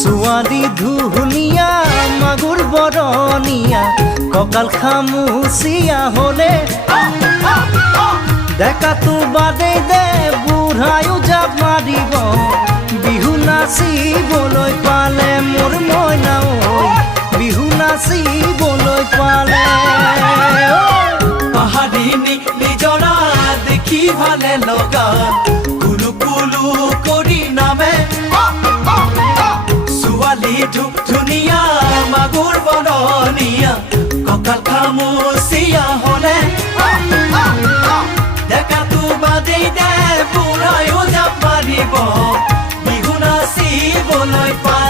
ছোৱালী ধুনীয়া মাগুৰ বৰণীয়া কঁকাল খামুচিয়া হ'লে ডেকাটো বাদেই দে বুঢ়ায়ো জাপ মাৰিব বিহু নাচিবলৈ পালে মোৰ মইনাও বিহু নাচিবলৈ পালে পাহাৰিনী নিজৰা দেখি ভালে লগা কুলু কুলু কৰি নামে ছোৱালী ধুনীয়া মাগুৰ বৰণীয়া কঁকাল খামুচিয়া হ'লে ডেকাটো বাদেই দে বুঢ়ায়ো জাপ মাৰিব বিহু নাচিবলৈ পালে